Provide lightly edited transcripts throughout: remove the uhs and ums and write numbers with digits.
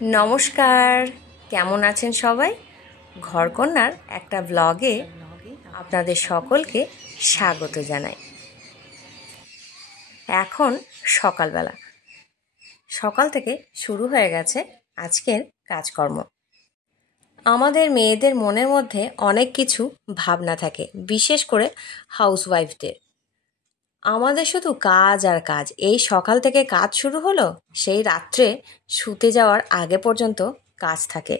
নমস্কার, কেমন আছেন সবাই? ঘরকন্যার একটা ব্লগে আপনাদের সকলকে স্বাগত জানাই। এখন সকালবেলা, সকাল থেকে শুরু হয়ে গেছে আজকের কাজকর্ম। আমাদের মেয়েদের মনের মধ্যে অনেক কিছু ভাবনা থাকে, বিশেষ করে হাউসওয়াইফদের। আমাদের শুধু কাজ আর কাজ। এই সকাল থেকে কাজ শুরু হলো, সেই রাত্রে শুতে যাওয়ার আগে পর্যন্ত কাজ থাকে।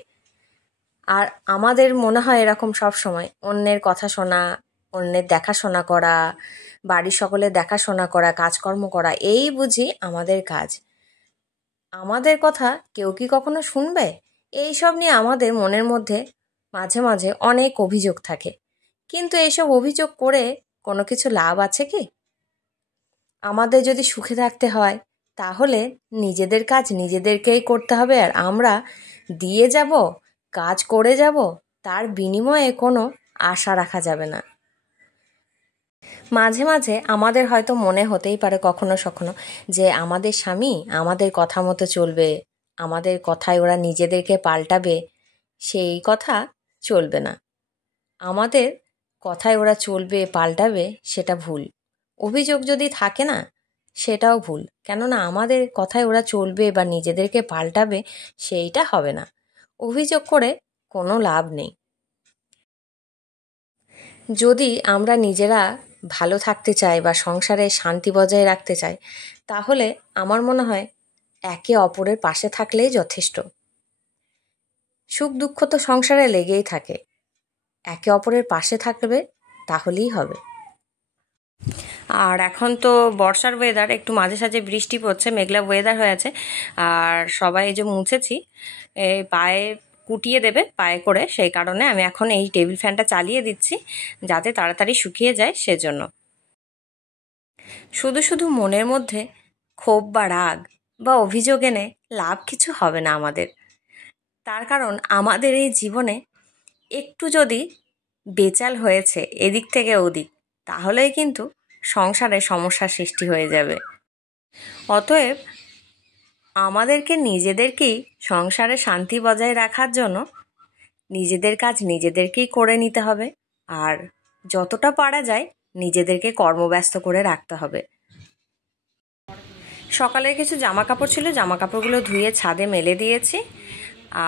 আর আমাদের মনে হয় এরকম সব সময় অন্যের কথা শোনা, অন্যের দেখাশোনা করা, বাড়ির সকলের দেখাশোনা করা, কাজকর্ম করা, এই বুঝি আমাদের কাজ। আমাদের কথা কেউ কি কখনো শুনবে? এইসব নিয়ে আমাদের মনের মধ্যে মাঝে মাঝে অনেক অভিযোগ থাকে। কিন্তু এইসব অভিযোগ করে কোনো কিছু লাভ আছে কি? আমাদের যদি সুখে থাকতে হয় তাহলে নিজেদের কাজ নিজেদেরকেই করতে হবে। আর আমরা দিয়ে যাব, কাজ করে যাব, তার বিনিময়ে কোনো আশা রাখা যাবে না। মাঝে মাঝে আমাদের হয়তো মনে হতেই পারে কখনো সখনো যে আমাদের স্বামী আমাদের কথা মতো চলবে, আমাদের কথায় ওরা নিজেদেরকে পাল্টাবে। সেই কথা চলবে না। আমাদের কথায় ওরা চলবে, পাল্টাবে, সেটা ভুল। অভিযোগ যদি থাকে না, সেটাও ভুল। কেননা আমাদের কথায় ওরা চলবে বা নিজেদেরকে পাল্টাবে, সেইটা হবে না। অভিযোগ করে কোনো লাভ নেই। যদি আমরা নিজেরা ভালো থাকতে চাই বা সংসারে শান্তি বজায় রাখতে চাই, তাহলে আমার মনে হয় একে অপরের পাশে থাকলেই যথেষ্ট। সুখ দুঃখ তো সংসারে লেগেই থাকে, একে অপরের পাশে থাকবে তাহলেই হবে। আর এখন তো বর্ষার ওয়েদার, একটু মাঝে সাঝে বৃষ্টি পড়ছে, মেঘলা ওয়েদার হয়ে আছে। আর সবাই এই যে মুছেছি, এই পায়ে কুটিয়ে দেবে পায়ে করে, সেই কারণে আমি এখন এই টেবিল ফ্যানটা চালিয়ে দিচ্ছি যাতে তাড়াতাড়ি শুকিয়ে যায়, সেজন্য। শুধু শুধু মনের মধ্যে ক্ষোভ বা রাগ বা অভিযোগ এনে লাভ কিছু হবে না আমাদের। তার কারণ আমাদের এই জীবনে একটু যদি বেচাল হয়েছে এদিক থেকে ওদিক, তাহলেই কিন্তু সংসারে সমস্যার সৃষ্টি হয়ে যাবে। অতএব আমাদেরকে নিজেদেরকেই সংসারে শান্তি বজায় রাখার জন্য নিজেদের কাজ নিজেদেরকেই করে নিতে হবে। আর যতটা পারা যায় নিজেদেরকে কর্মব্যস্ত করে রাখতে হবে। সকালের কিছু জামা কাপড় ছিল, জামা কাপড়গুলো ধুয়ে ছাদে মেলে দিয়েছি।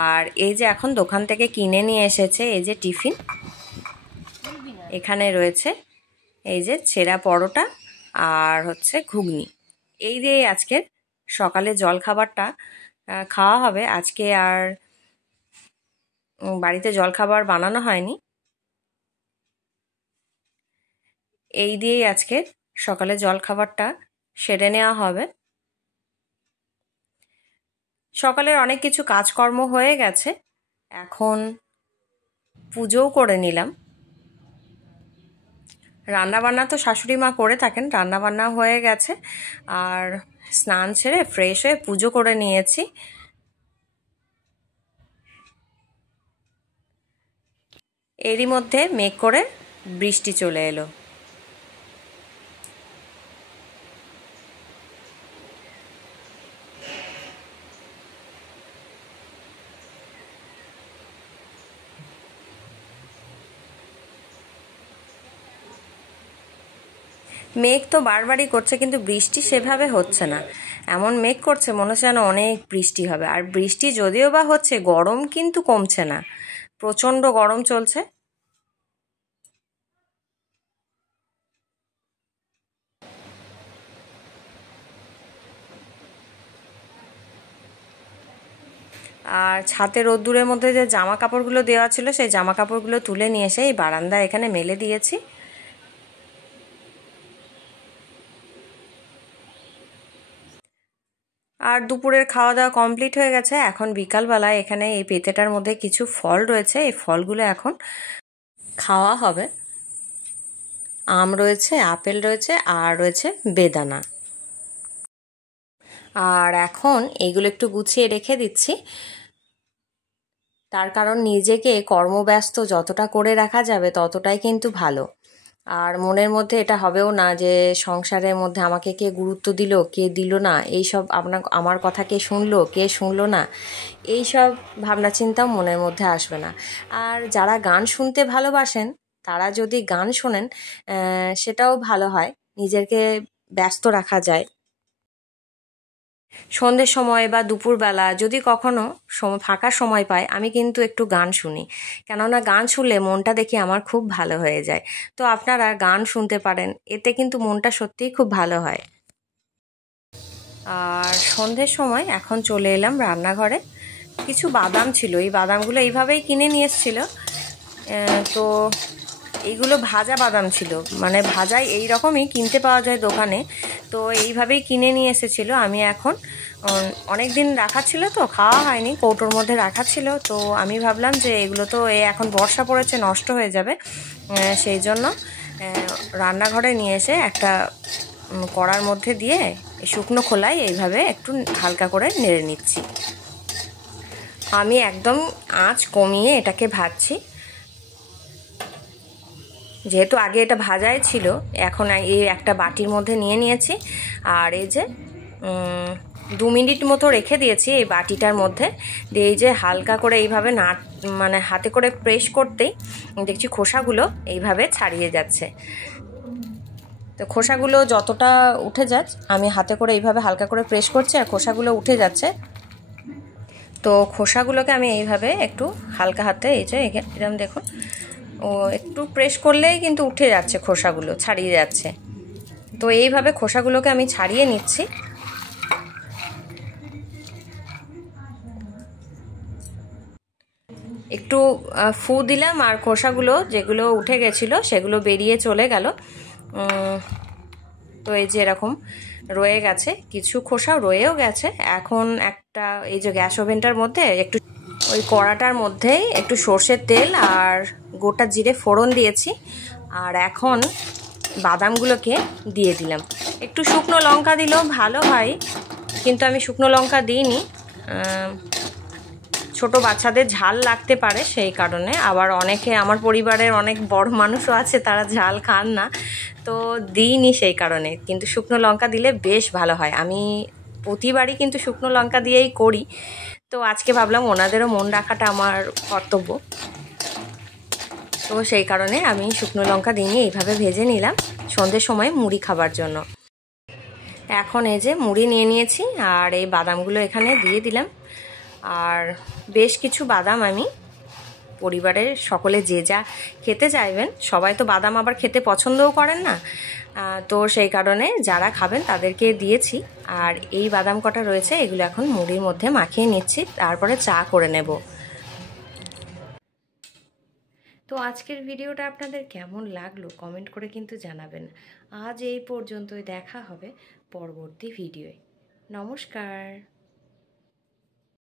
আর এই যে এখন দোকান থেকে কিনে নিয়ে এসেছে এই যে টিফিন, এখানে রয়েছে এই যে ছেঁড়া পরোটা আর হচ্ছে ঘুগনি। এই দিয়েই আজকের সকালে জলখাবারটা খাওয়া হবে। আজকে আর বাড়িতে জলখাবার বানানো হয়নি। এই দিয়েই আজকে সকালে জলখাবারটা সেরে নেওয়া হবে। সকালের অনেক কিছু কাজকর্ম হয়ে গেছে, এখন পুজোও করে নিলাম। রান্নাবান্না তো শাশুড়ি মা করে থাকেন, রান্নাবান্না হয়ে গেছে। আর স্নান ছেড়ে ফ্রেশ হয়ে পুজো করে নিয়েছি। এরই মধ্যে মেঘ করে বৃষ্টি চলে এলো। মেঘ তো বারবারই করছে, কিন্তু বৃষ্টি সেভাবে হচ্ছে না। এমন মেঘ করছে মনে হচ্ছে যেন অনেক বৃষ্টি হবে। আর বৃষ্টি যদিও বা হচ্ছে, গরম কিন্তু কমছে না, প্রচণ্ড গরম চলছে। আর ছাতে রোদ্দুরের মধ্যে যে জামা কাপড়গুলো দেওয়া ছিল, সেই জামা কাপড়গুলো তুলে নিয়ে এসে এই বারান্দায় এখানে মেলে দিয়েছি। আর দুপুরের খাওয়া দাওয়া কমপ্লিট হয়ে গেছে। এখন বিকালবেলায় এখানে এই পেতেটার মধ্যে কিছু ফল রয়েছে, এই ফলগুলো এখন খাওয়া হবে। আম রয়েছে, আপেল রয়েছে, আর রয়েছে বেদানা। আর এখন এগুলো একটু গুছিয়ে রেখে দিচ্ছি, তার কারণ নিজেকে কর্মব্যস্ত যতটা করে রাখা যাবে ততটাই কিন্তু ভালো। আর মনের মধ্যে এটা হবেও না যে সংসারের মধ্যে আমাকে কে গুরুত্ব দিল, কে দিল না, এইসব আমার কথা কে শুনলো, কে শুনলো না, এইসব ভাবনা চিন্তাও মনের মধ্যে আসবে না। আর যারা গান শুনতে ভালোবাসেন তারা যদি গান শোনেন সেটাও ভালো হয়, নিজেকে ব্যস্ত রাখা যায়। সন্ধ্যের সময় বা দুপুরবেলা যদি কখনো ফাঁকা সময় পাই আমি কিন্তু একটু গান শুনি, কেননা গান শুনলে মনটা দেখি আমার খুব ভালো হয়ে যায়। তো আপনারা গান শুনতে পারেন, এতে কিন্তু মনটা সত্যিই খুব ভালো হয়। আর সন্ধ্যের সময় এখন চলে এলাম রান্নাঘরে। কিছু বাদাম ছিল, এই বাদামগুলো এইভাবেই কিনে নিয়ে এসেছিল। তো এইগুলো ভাজা বাদাম ছিল, মানে ভাজাই এই রকমই কিনতে পাওয়া যায় দোকানে। তো এইভাবেই কিনে নিয়ে এসেছিলো। আমি এখন অনেক দিন রাখা ছিল তো খাওয়া হয়নি, কৌটোর মধ্যে রাখা ছিল। তো আমি ভাবলাম যে এগুলো তো এখন বর্ষা পড়েছে, নষ্ট হয়ে যাবে, সেই জন্য রান্নাঘরে নিয়ে এসে একটা কড়ার মধ্যে দিয়ে শুকনো খোলায় এইভাবে একটু হালকা করে নেড়ে নিচ্ছি। আমি একদম আঁচ কমিয়ে এটাকে ভাজছি, যেহেতু আগে এটা ভাজাই ছিল। এখন এই একটা বাটির মধ্যে নিয়ে নিয়েছি, আর এই যে 2 মিনিট মতো রেখে দিয়েছি এই বাটিটার মধ্যে দিয়ে। এই যে হালকা করে এইভাবে মানে হাতে করে প্রেস করতেই দেখছি খোসাগুলো এইভাবে ছাড়িয়ে যাচ্ছে। তো খোসাগুলো যতটা উঠে যাক, আমি হাতে করে এইভাবে হালকা করে প্রেস করছি আর খোসাগুলো উঠে যাচ্ছে। তো খোসাগুলোকে আমি এইভাবে একটু হালকা হাতে, এই যে এরকম দেখুন, ও একটু প্রেস করলেই কিন্তু উঠে যাচ্ছে, খোসাগুলো ছাড়িয়ে যাচ্ছে। তো এইভাবে খোসাগুলোকে আমি ছাড়িয়ে নিচ্ছি। একটু ফু দিলাম আর খোসাগুলো যেগুলো উঠে গেছিলো সেগুলো বেরিয়ে চলে গেল। তো এই যে এরকম রয়ে গেছে, কিছু খোসা রয়েও গেছে। এখন একটা এই যে গ্যাস ওভেনটার মধ্যে একটু ওই কড়াটার মধ্যেই একটু সর্ষের তেল আর গোটা জিরে ফোড়ন দিয়েছি। আর এখন বাদামগুলোকে দিয়ে দিলাম। একটু শুকনো লঙ্কা দিলেও ভালো হয়, কিন্তু আমি শুকনো লঙ্কা দিইনি, ছোট বাচ্চাদের ঝাল লাগতে পারে সেই কারণে। আবার অনেকে আমার পরিবারের অনেক বড় মানুষও আছে, তারা ঝাল খান না, তো দিইনি সেই কারণে। কিন্তু শুকনো লঙ্কা দিলে বেশ ভালো হয়। আমি প্রতিবারই কিন্তু শুকনো লঙ্কা দিয়েই করি, তো আজকে ভাবলাম ওনাদেরও মন রাখাটা আমার কর্তব্য, তো সেই কারণে আমি শুকনো লঙ্কা দিইনি, এইভাবে ভেজে নিলাম সন্ধ্যের সময় মুড়ি খাবার জন্য। এখন এই যে মুড়ি নিয়ে নিয়েছি আর এই বাদামগুলো এখানে দিয়ে দিলাম। আর বেশ কিছু বাদাম আমি পরিবারের সকলে যে যা খেতে চাইবেন, সবাই তো বাদাম আবার খেতে পছন্দও করেন না, তো সেই কারণে যারা খাবেন তাদেরকে দিয়েছি। আর এই বাদাম কটা রয়েছে, এগুলো এখন মুড়ির মধ্যে মাখিয়ে নিচ্ছি, তারপরে চা করে নেব। তো আজকের ভিডিওটা আপনাদের কেমন লাগলো কমেন্ট করে কিন্তু জানাবেন। আজ এই পর্যন্তই, দেখা হবে পরবর্তী ভিডিওয়ে। নমস্কার।